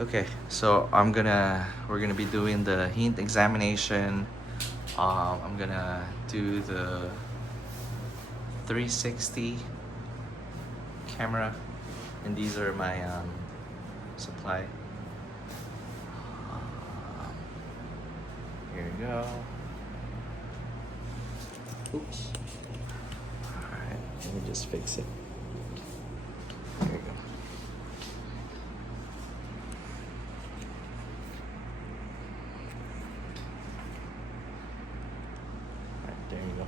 Okay, so we're gonna be doing the HEENT examination. I'm gonna do the 360 camera, and these are my supply. Um, Here you go. Oops. Alright, let me just fix it. There you go. Alright, there you go.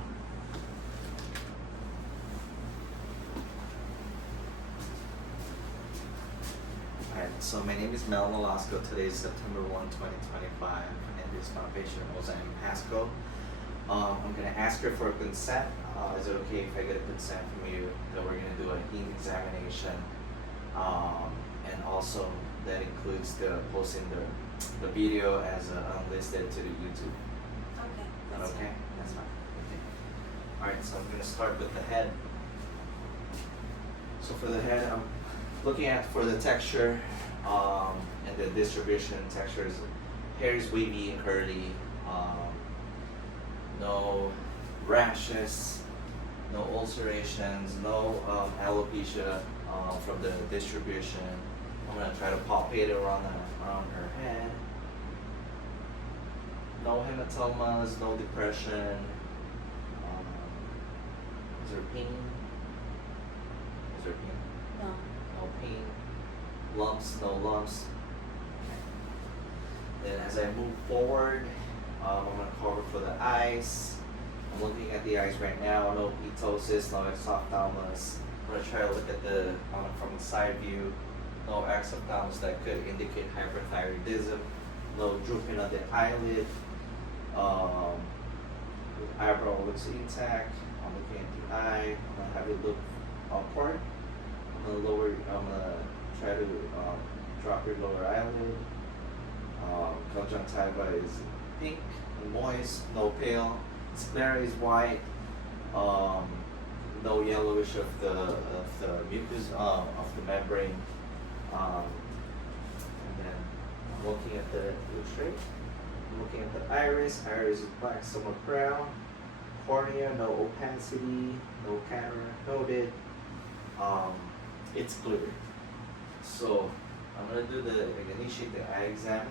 Alright, so my name is Mel Velasco. Today is September 1, 2025, and this is my patient, Ozani Pasco. I'm gonna ask her for a consent. Is it okay if I get a consent from you that we're gonna do a HEENT examination? And also that includes the posting the video as unlisted to the YouTube. Okay. Is that That's okay? fine. That's fine. Okay. Alright, so I'm gonna start with the head. So for the head, I'm looking at for the texture and the distribution. Textures, hair is wavy and curly. No rashes, no ulcerations, no alopecia from the distribution. I'm gonna try to palpate it around her head. No hematomas, no depression. Is there pain? Is there pain? No. No pain. Lumps, no lumps. Then as I move forward, I'm gonna cover for the eyes. I'm looking at the eyes right now. No ptosis, no exophthalmos. I'm gonna try to look at the from the side view. No exophthalmos that could indicate hyperthyroidism. No drooping of the eyelid. The eyebrow looks intact. I'm looking at the eye. I'm gonna have it look upward. I'm gonna try to drop your lower eyelid. Conjunctiva is pink and moist, no pale. Sclera is white. No yellowish of the mucus of the membrane. And then I'm looking at the straight. I'm looking at the iris. Iris is black, somewhat brown. Cornea, no opacity, no cataract noted. It's clear. So I'm gonna initiate the eye exam.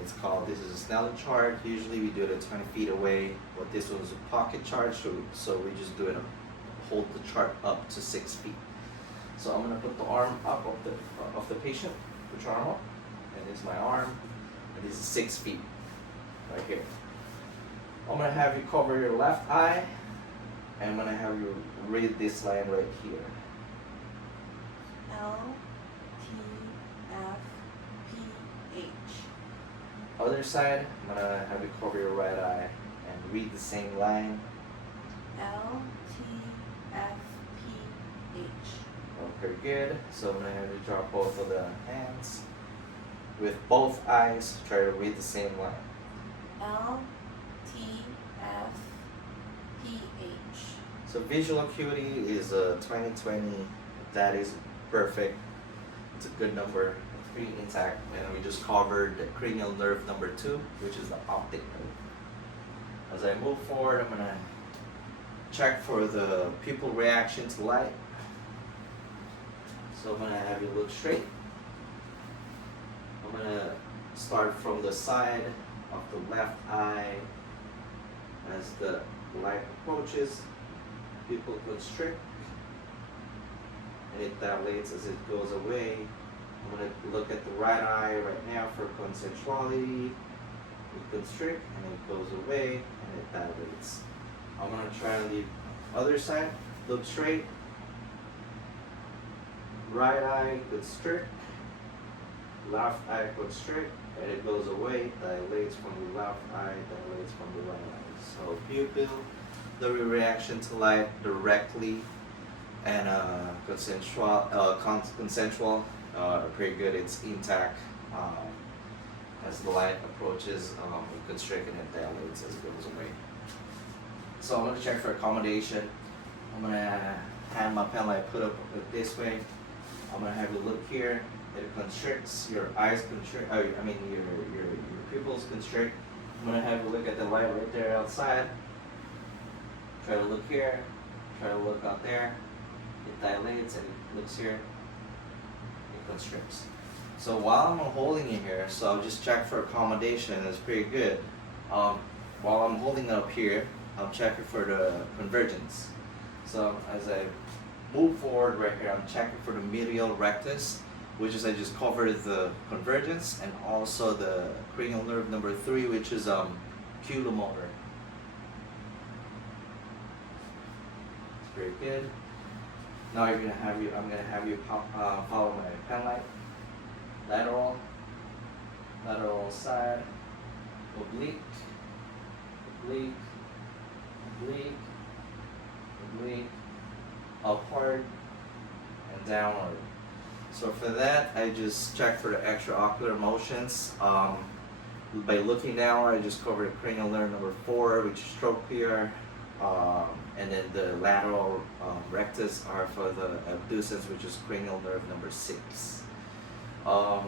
It's called, this is a Snellen chart. Usually we do it at 20 feet away, but this was a pocket chart, so we just do it, hold the chart up to 6 feet. So I'm gonna put the arm up of the patient, put your arm up, and this is my arm, and this is 6 feet, right here. I'm gonna have you cover your left eye, and I'm gonna have you read this line right here. L T F P H. Other side, I'm gonna have you cover your right eye and read the same line. L T F P H. Okay, good. So I'm gonna have you drop both of the hands. With both eyes, try to read the same line. L T F P H. So visual acuity is a 20/20. That is perfect. It's a good number. 3 intact, and we just covered the cranial nerve number 2, which is the optic nerve. As I move forward, I'm gonna check for the pupil reaction to light. So I'm gonna have you look straight. I'm gonna start from the side of the left eye. As the light approaches, pupil constrict, and it dilates as it goes away. I'm going to look at the right eye right now for consensuality. It constricts and it goes away and it dilates. I'm going to try to leave other side, look straight. Right eye constrict, left eye constrict, and it goes away, dilates from the left eye, dilates from the right eye. So pupil, the reaction to light directly, and consensual. Pretty good, it's intact. As the light approaches, it constricts and it dilates as it goes away. So I'm going to check for accommodation. I'm going to hand my pen light put up this way. I'm going to have you look here. It constricts, your eyes constrict, I mean your pupils constrict. I'm gonna have you look at the light right there outside. Try to look here, try to look out there. It dilates and it looks here. It constricts. So while I'm holding it here, so I'll just check for accommodation. It's pretty good. While I'm holding it up here, I'm checking for the convergence. So as I move forward right here, I'm checking for the medial rectus, which is I just covered the convergence, and also the cranial nerve number 3, which is oculomotor. It's very good. Now I'm gonna have you follow my pen light. Lateral, lateral side, oblique, oblique, oblique, oblique, upward, and downward. So for that, I just check for the extraocular motions. By looking down, I just cover the cranial nerve number 4, which is trochlear, and then the lateral rectus are for the abducens, which is cranial nerve number 6. I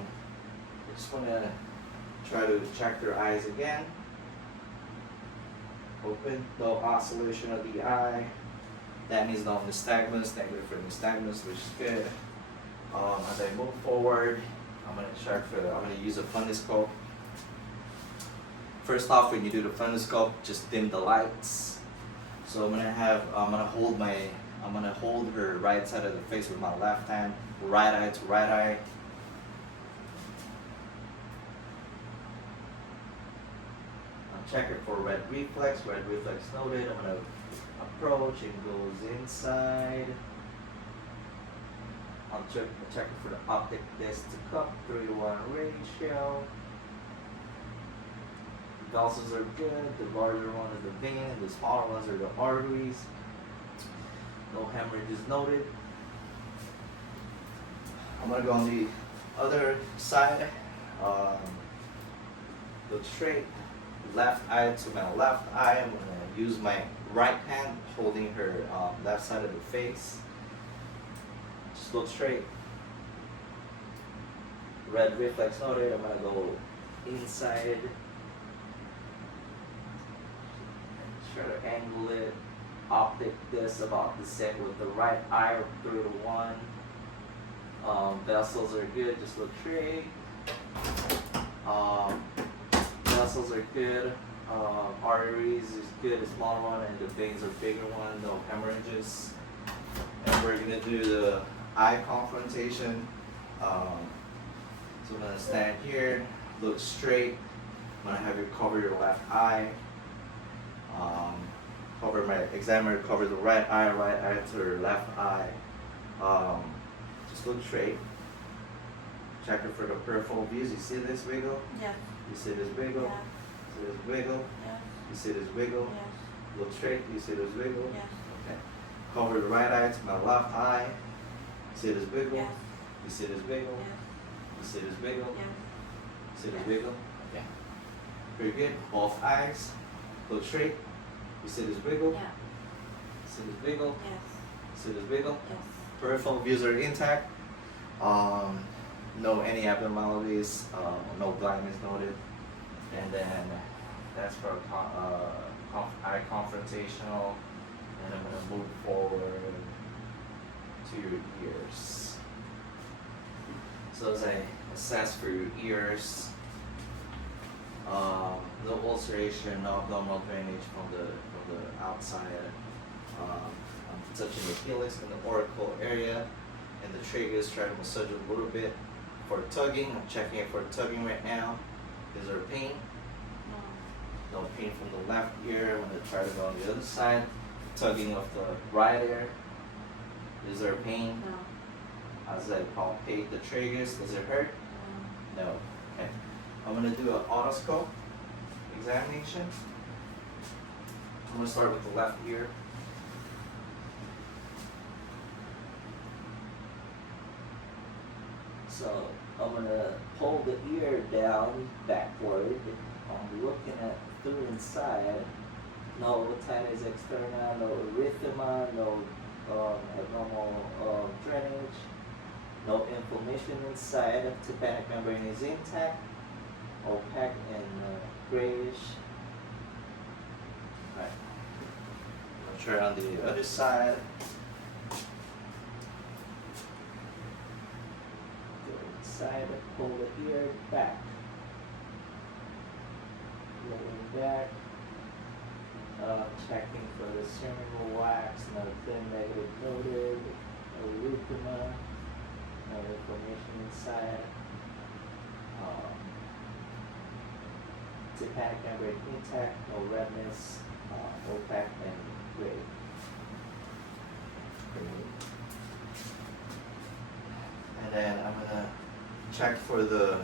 just want to try to check their eyes again. Open, no oscillation of the eye. That means no nystagmus, negative for nystagmus, which is good. As I move forward, I'm going to check for I'm going to use a fundoscope. First off, when you do the fundoscope, just dim the lights. So I'm gonna hold her right side of the face with my left hand, right eye to right eye. I'm checking for red reflex noted. I'm gonna approach and goes inside. I'm checking for the optic disc to cup 3-to-1 ratio. The vessels are good. The larger one is the vein, and the smaller ones are the arteries. No hemorrhages noted. I'm gonna go on the other side. Look straight. Left eye to my left eye. I'm gonna use my right hand holding her left side of the face. Just look straight. Red reflex noted. I'm gonna go inside. Try to angle it. Optic disc about the same with the right eye 3-to-1. Vessels are good. Just look straight. Vessels are good. Arteries is good, a smaller one, and the veins are bigger one. No hemorrhages. And we're gonna do the eye confrontation. So I'm gonna stand here, look straight. I'm gonna have you cover your left eye. Examiner cover the right eye to her left eye. Just look straight. Check it for the peripheral views. You see this wiggle? Yeah. You see this wiggle? Yeah. See this wiggle? Yeah. You see this wiggle? Yeah. Look straight. You see this wiggle? Yeah. Okay. Cover the right eye to my left eye. See this wiggle? Yeah. You see this wiggle? Yeah. You see this wiggle? Yeah. See this Yeah. wiggle? Okay. Very good. Both eyes. Look straight. You see this wiggle? Yeah. See this wiggle? Yes. See this wiggle? Yes. Peripheral views are intact. No any abnormalities. No blindness noted. And then that's for eye confrontational. And I'm gonna move forward to your ears. So as I assess for your ears, no ulceration, no abdominal drainage from the outside. I'm touching the helix in the auricle area and the tragus. Try to massage it a little bit for tugging. I'm checking it for tugging right now. Is there pain? No. No pain from the left ear. I'm going to try to go on the other side. Tugging of the right ear. Is there pain? No. As I palpate the tragus, does it hurt? No. No. Okay. I'm going to do an otoscope examination. I'm going to start with the left ear. So I'm going to pull the ear down backward. I'm looking at through inside. No otitis externa, no erythema, no abnormal drainage. No inflammation inside. Tympanic membrane is intact. Opaque and grayish. Right. I'll try on the other side. Go inside, pull the ear back. Rolling back. Checking for the cerebral wax, nothing negative noted, no erythema, no inflammation inside. Tympanic membrane intact, no redness, opaque and gray. And then I'm gonna check for the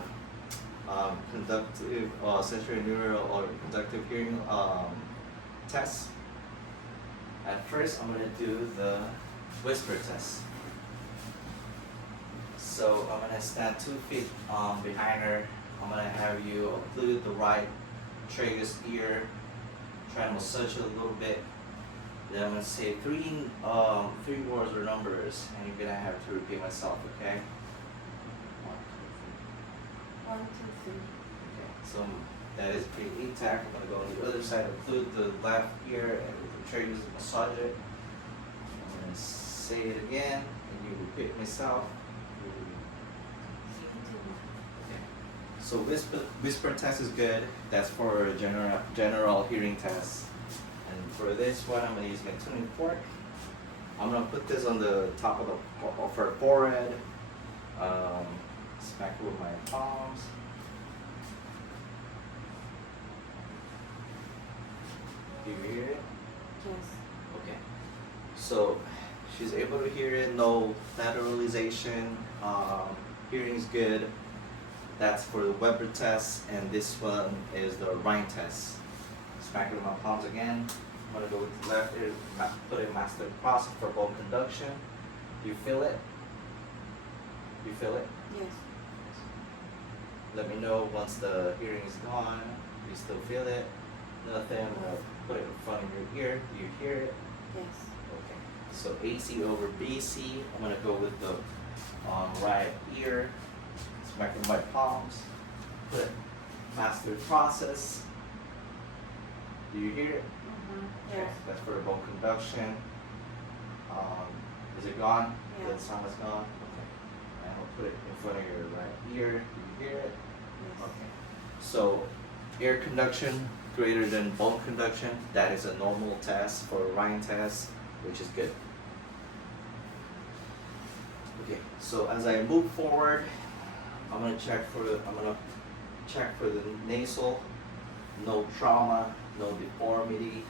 conductive, sensory neural or conductive hearing test. At first, I'm gonna do the whisper test. So I'm gonna stand 2 feet behind her. I'm gonna have you occlude the right tragus ear, try to massage it a little bit. Then I'm gonna say three words or numbers, and you're gonna have to repeat myself, okay? 1, 2, 3. Okay, so that is pretty intact. I'm gonna go on the other side, occlude the left ear, and with the tragus massage it. I'm gonna say it again, and you repeat myself. Okay. So whisper test is good. That's for a general hearing test. And for this one, I'm gonna use my tuning fork. I'm gonna put this on the top of her forehead. Smack it with my palms. Do you hear it? Yes. Okay. So she's able to hear it, no lateralization, hearing is good. That's for the Weber test, and this one is the Rhine test. Smack it with my palms again. I'm gonna go with the left ear, put in master process for bone conduction. Do you feel it? You feel it? Yes. Let me know once the hearing is gone. Do you still feel it? Nothing. I'm gonna put it in front of your ear. Do you hear it? Yes. Okay. So AC over BC. I'm gonna go with the right ear. Smack in my palms. Put master process. Do you hear it? Yes. That's for bone conduction. Is it gone? Yeah. The sound is gone? Okay. And I'll put it in front of your right ear. Do you hear it? Yes. Okay. So air conduction greater than bone conduction, that is a normal test for a Rhine test, which is good. Okay, so as I move forward, I'm gonna check for the nasal, no trauma, no deformity.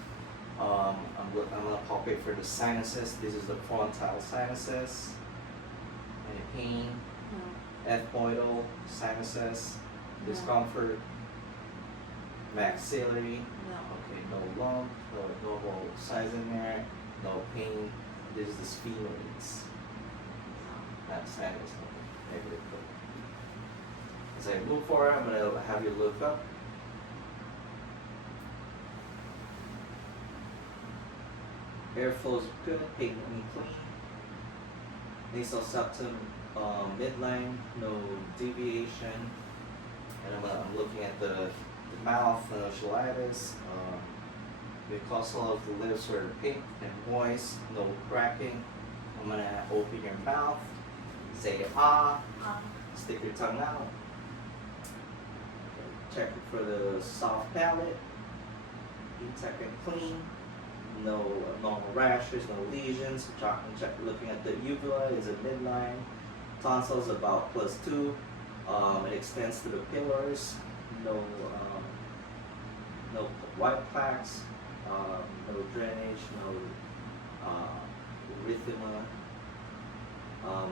I'm gonna palpate for the sinuses. This is the frontal sinuses. Any pain? No. Ethmoidal sinuses, No. discomfort, maxillary. No. Okay, no lump, no normal size in there, no pain. This is the sphenoids. Not sinus, negative. As I move forward, I'm gonna have you look up. Airflow is good, patently clean. Nasal septum, midline, no deviation. And I'm looking at the mouth, tonsillitis, mucosal of the lips are pink and moist, no cracking. I'm gonna open your mouth, say ah, stick your tongue out. Check for the soft palate, intact and clean. No abnormal rashes, no lesions. Looking at the uvula is a midline. Tonsils about +2. It extends to the pillars. No white plaques. No drainage. No erythema.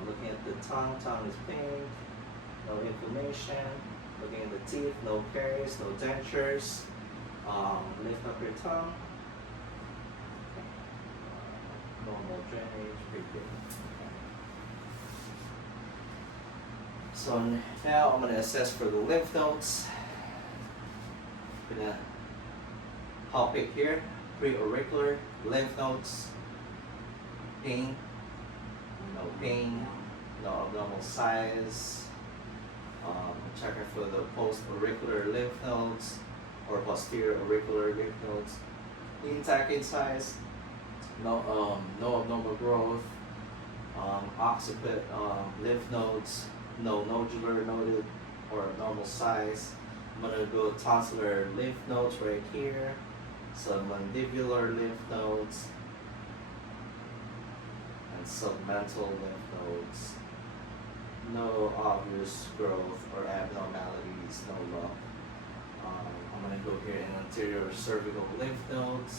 Looking at the tongue is pink. No inflammation. Looking at the teeth, no caries, no dentures. Lift up your tongue. Normal drainage, pretty good. So now I'm going to assess for the lymph nodes. I'm going to palpate here, pre-auricular lymph nodes. Pain, no pain. no abnormal size. Checking for the post-auricular lymph nodes or posterior auricular lymph nodes. Intact in size. No abnormal growth. Occiput lymph nodes. No nodular noted or abnormal size. I'm gonna go tonsillar lymph nodes right here. Submandibular lymph nodes and submental lymph nodes. No obvious growth or abnormalities, no lump. I'm gonna go here in anterior cervical lymph nodes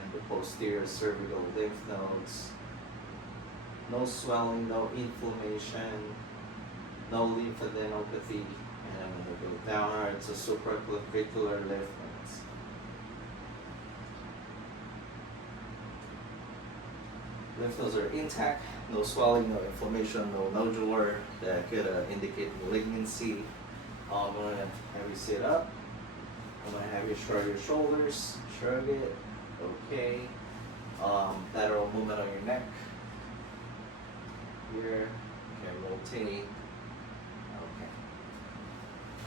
and the posterior cervical lymph nodes. No swelling, no inflammation, no lymphadenopathy, and I'm gonna go downwards to supraclavicular lymph nodes. Lymph nodes are intact, no swelling, no inflammation, no nodular that could indicate malignancy. I'm gonna have you sit up. I'm gonna have you shrug your shoulders, shrug it, okay. Lateral movement on your neck. Here, okay, rotate. Okay.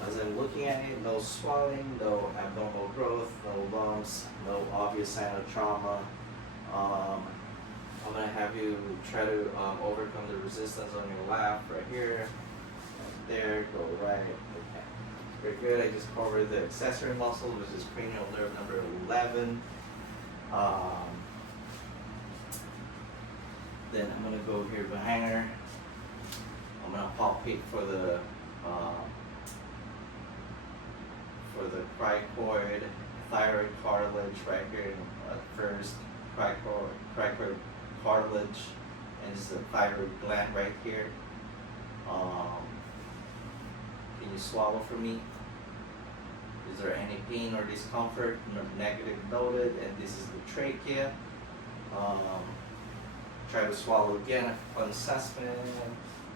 As I'm looking at it, no swelling, no abnormal growth, no lumps, no obvious sign of trauma. I'm gonna have you try to overcome the resistance on your lap right here, right there, go right, okay. Very good, I just covered the accessory muscle, which is cranial nerve number 11. Then I'm gonna go here behind her. I'm gonna palpate for the cricoid, thyroid cartilage right here at first, cricoid cartilage, and this is the thyroid gland right here. Can you swallow for me? Is there any pain or discomfort? Negative noted, and this is the trachea. Try to swallow again upon assessment.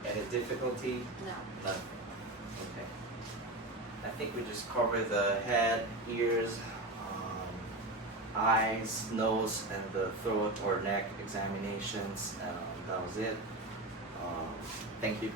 Any difficulty? No. Nothing. Okay. I think we just covered the head, ears, eyes, nose, and the throat or neck examinations. That was it. Thank you.